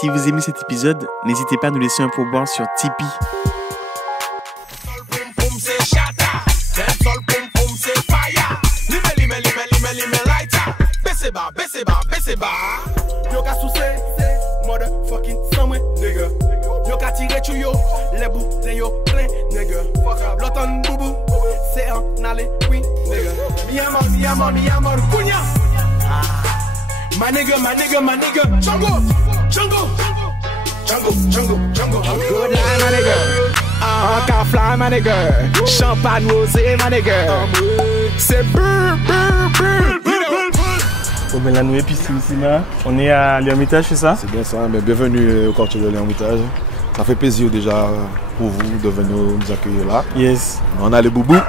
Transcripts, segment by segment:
Si vous aimez cet épisode, n'hésitez pas à nous laisser un pourboire sur Tipeee. Yo ka souse, motherfucking somewhere, nigga. Yo ka tire tu yo, les bouts de yo plein, nigga. L'automne boubou, c'est un allé, oui, nigga. Mi amor, cunya. My nigga, Django. I'm good line, my nigga. Car fly, my nigga. Champagne rosé, my nigga. C'est brr. Bon ben là nous épicissima. On est à l'Ermitage, c'est ça? C'est bien ça, mais bienvenue au quartier de l'Ermitage. Ça fait plaisir déjà pour vous de venir nous accueillir là. Yes. On a les boubous,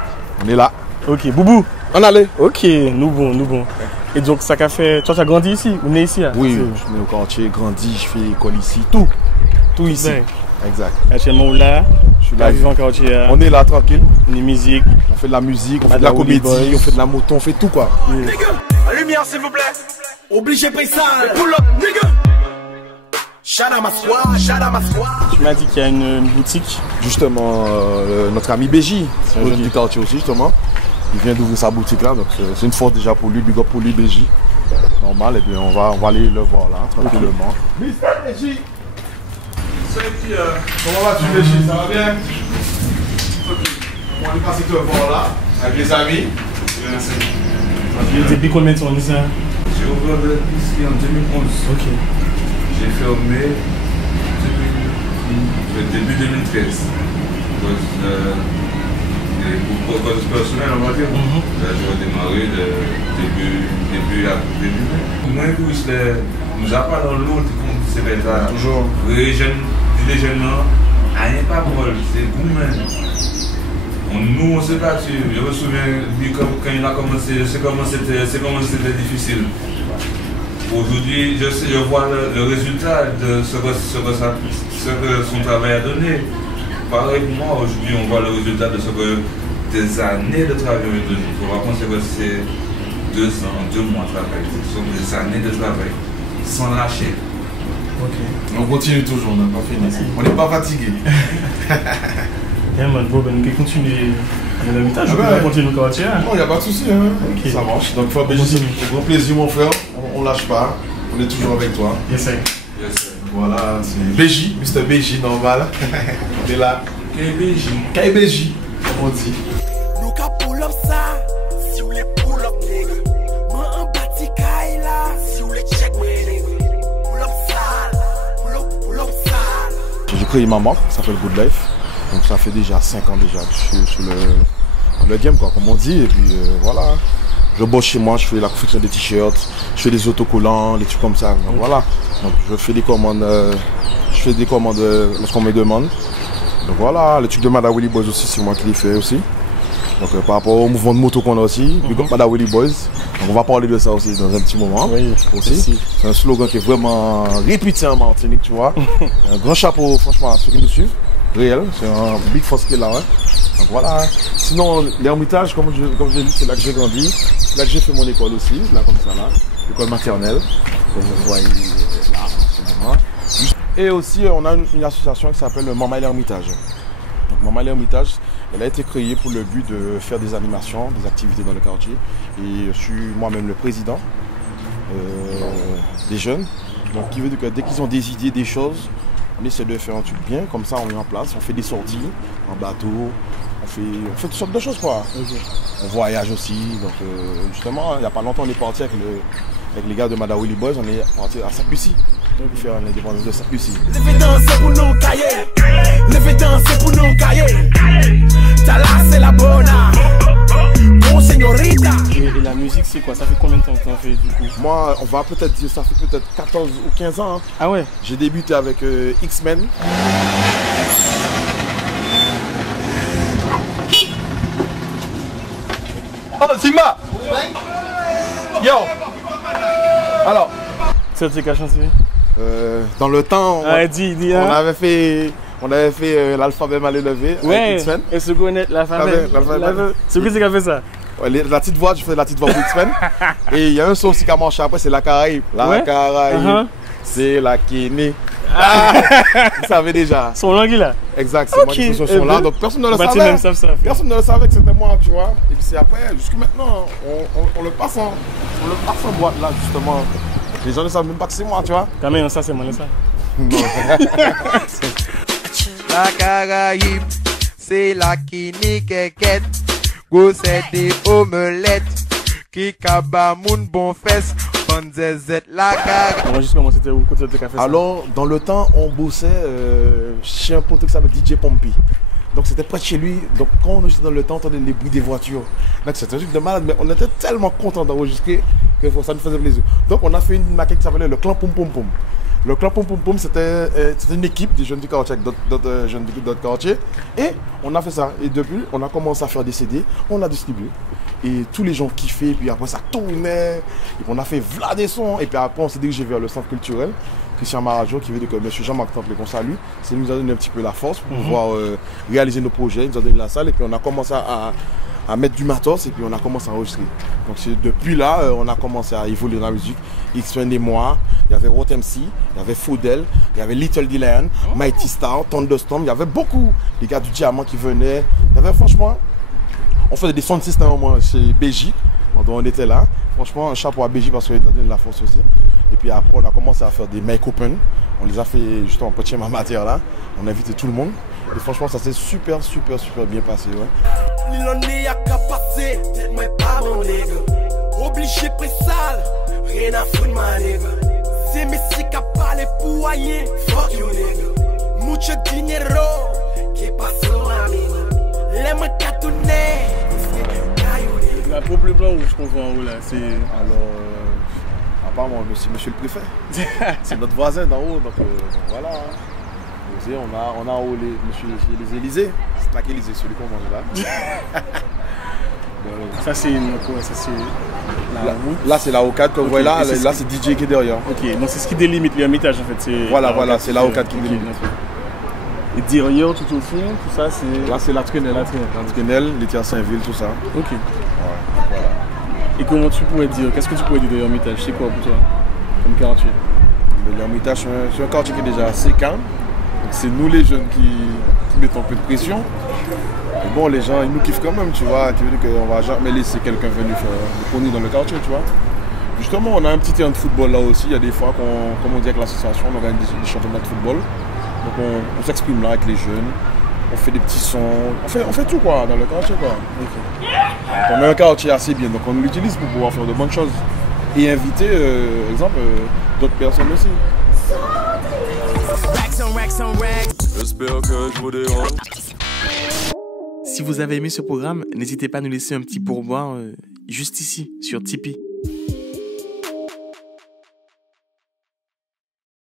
on est là. Ok, Boubou. On allait. Ok, nous bon. Et donc ça qu'a fait. Toi tu as grandi ici? Ou né ici là? Oui, je suis né au quartier, grandi, je fais école ici, tout ici. Ben. Exact. Actuellement là, Je suis là là. vivant en quartier. On est là tranquille. On est musique. On fait de la musique, on fait de Madaouli la comédie, Boys. on fait de la moto, on fait tout quoi. Nigga, la lumière s'il vous plaît. Obligé paye ça. Pull up, nigga. Shout out ma squad. Tu m'as dit qu'il y a une boutique. Justement, notre ami BJ, c'est un Ok. jeune du quartier aussi justement. Il vient d'ouvrir sa boutique là, donc c'est une force déjà pour lui, big up pour lui BJ. Normal, et bien on va aller le voir là, tranquillement. Mr. BJ. Comment vas-tu BJ? Ça va bien? On est passé te voir là, avec les amis. Depuis combien de temps on est ça? J'ai ouvert ici en 2011. Ok. J'ai fermé début 2013. Pour cause personnelle, on va dire. Là, je vais démarrer début avril. Moi, nous avons pas dans l'autre, c'est bête. Toujours. Les jeunes, rien pas pour c'est vous-même. Nous, on s'est battu. Je me souviens quand il a commencé, c'est comment c'était difficile. Aujourd'hui, je vois le résultat de ce que son travail a donné. Pareil pour moi, aujourd'hui, on voit le résultat de ce que des années de travail ont donné. Il faut raconter que c'est 2 ans, 2 mois de travail. Ce sont des années de travail, sans lâcher. Ok. On continue toujours, on n'a pas fini. On n'est pas fatigué. Yeah, man, bon, ben, nous allons continuer à l'Ermitage. Ah On ben, va continuer le quartier. Hein? Non, il n'y a pas de souci, hein. Ok. Ça marche. Donc, faut On continue. au grand plaisir, mon frère. On lâche pas. On est toujours avec toi. Yes, sir. Yes, sir. Voilà, c'est BJ, Mr. BJ, normal. On est là. KBJ, comme on dit. Nous ka pull up ça. Si vous voulez pull up, nigga. Moi en bâti caille là. Si vous voulez check, moi, nigga. Pull up sale. J'ai créé ma marque, ça s'appelle Good Life. Donc ça fait déjà 5 ans déjà que je suis dans le game, quoi, comme on dit. Et puis voilà, je bosse chez moi, je fais la confection des t-shirts, je fais des autocollants, des trucs comme ça. Donc voilà, donc je fais des commandes, lorsqu'on me demande. Donc voilà, les trucs de Madaouli Boys aussi, c'est moi qui les fais aussi. Donc par rapport au mouvement de moto qu'on a aussi, big up Madaouli Boys. Donc on va parler de ça aussi dans un petit moment. Oui, aussi. C'est un slogan qui est vraiment réputé en Martinique, tu vois. Un grand chapeau, franchement, à ceux qui nous suivent. Réel, c'est un big force qui est là. Hein. Donc voilà. Sinon, l'Ermitage, comme j'ai dit, c'est là que j'ai grandi. C'est là que j'ai fait mon école aussi, là comme ça, là. L'école maternelle, comme vous voyez là, en ce moment. Et aussi, on a une association qui s'appelle Maman l'Ermitage. Donc Maman l'Ermitage, elle a été créée pour le but de faire des animations, des activités dans le quartier. Et je suis moi-même le président des jeunes. Donc qui veut dire que dès qu'ils ont des idées, des choses, on essaie de faire un truc bien, comme ça on met en place, on fait des sorties en bateau, on fait toutes sortes de choses quoi. Ok. On voyage aussi, donc justement, il n'y a pas longtemps on est parti avec les gars de Madaouli Boys, on est parti à Saint-Lucie, pour faire l'indépendance de Saint-Lucie. Levez danser pour nous cahiers. Levez danser pour nous cahiers. T'as là, c'est la bona. Bon señorita. Et la musique, c'est quoi? Ça fait combien de temps que tu en fais du coup? Moi, on va peut-être dire, ça fait peut-être 14 ou 15 ans. Hein. Ah ouais? J'ai débuté avec X-Men. Oh, Zima. Yo. Alors. Ça, tu qu'à chanter? Dans le temps, dis, on hein? avait fait l'alphabet mal élevé Ouais, avec X-Men. et se connaître la famille. C'est qui qui a fait ça? Ouais, la petite voix, je fais la petite voix pour X-Men. Et il y a un son aussi qui a marché après, c'est la Caraïbe. La Ouais. Caraïbe, c'est la Kéné. Vous savez déjà. Son langue là. Exact, c'est moi qui fais ce son-là. Donc personne ne le savait. Même savent ça. Personne ne le savait que c'était moi, tu vois. Et puis c'est après, jusqu'à maintenant, on le passe en boîte là, justement. Les gens ne savent même pas que c'est moi, tu vois. Quand même, ça, c'est moi, ça. Non. La Caraïbe, c'est la kiniquette. Go c'est des omelettes. Qui kabamoun bon fesse. Bonne zézette la Caraïbe. L'enregistrement, c'était où? Côté de café. Alors, dans le temps, on bossait chez un pote qui s'appelle DJ Pompey. Donc c'était près de chez lui. Donc quand on enregistrait dans le temps, on entendait les bruits des voitures. Donc c'était un truc de malade, mais on était tellement contents d'enregistrer que ça nous faisait plaisir. Donc on a fait une maquette qui s'appelait le Clan Poum Poum Poum. Le Clan Poum Poum Poum, c'était une équipe des jeunes du quartier avec d'autres jeunes d'autres quartiers. Et on a fait ça. Et depuis, on a commencé à faire des CD, on l'a distribué. Et tous les gens kiffaient, puis après ça tournait. Et on a fait v'là des sons. Et puis après, on s'est dirigé vers le centre culturel. Christian Marajo, qui veut dire que M. Jean-Marc Temple, qu'on salue, c'est lui qui nous a donné un petit peu la force pour pouvoir réaliser nos projets. Il nous a donné la salle et puis on a commencé à mettre du matos et puis on a commencé à enregistrer. Donc depuis là, on a commencé à évoluer dans la musique. X-Men et moi, il y avait Rot MC, il y avait Faudel, il y avait Little Dylan, Mighty Star, Thunderstorm, il y avait beaucoup. Les gars du Diamant qui venaient. Il y avait franchement, on faisait des sound systems chez BJ, quand on était là. Franchement, un chapeau à BJ parce qu'il nous a donné la force aussi. Et puis après, on a commencé à faire des make open. On les a fait justement en petit ma matière là. On a invité tout le monde. Et franchement, ça s'est super bien passé. Ouais. L'année a qu'à passer, tête moi pas mon nègre. Obligé de sale, rien à foutre ma nègre. C'est Messi qui a parlé pour rien, fuck you nègre. Mucho dinero, qui passe sur ma mine. Les mains cartonnées, c'est du caillou nègre. La peau bleu blanc ou ce qu'on voit en haut là, c'est... Alors, apparemment, c'est monsieur le préfet. C'est notre voisin d'en haut, donc voilà. Vous savez, on a en haut monsieur les Élysées. C'est pas qu'Élysée, celui qu'on mange là. Ça c'est quoi? Ça c'est... Là c'est la O4 que vous voyez là, là c'est DJ qui est derrière. Ok, donc c'est ce qui délimite l'Hermitage en fait. Voilà, c'est la O4 qui délimite. Et derrière, tout au fond, tout ça c'est... Là c'est la Trinelle, les Saint-Ville, tout ça. Ok. Ouais, voilà. Et comment tu pourrais dire, qu'est-ce que tu pourrais dire de l'Hermitage? C'est quoi pour toi comme quartier? L'Hermitage c'est un quartier qui est déjà assez calme. C'est nous les jeunes qui mettons un peu de pression. Mais bon, les gens, ils nous kiffent quand même, tu vois. Tu veux dire qu'on va jamais laisser quelqu'un venir faire le pony dans le quartier, tu vois. Justement, on a un petit terrain de football là aussi. Il y a des fois, comme on dit avec l'association, on organise des championnats de football. Donc on s'exprime là avec les jeunes. On fait des petits sons. On fait tout quoi dans le quartier quoi. Okay. Donc, on a un quartier assez bien, donc on l'utilise pour pouvoir faire de bonnes choses. Et inviter, exemple, d'autres personnes aussi. J'espère que je vous dérange. Si vous avez aimé ce programme, n'hésitez pas à nous laisser un petit pourboire juste ici, sur Tipeee.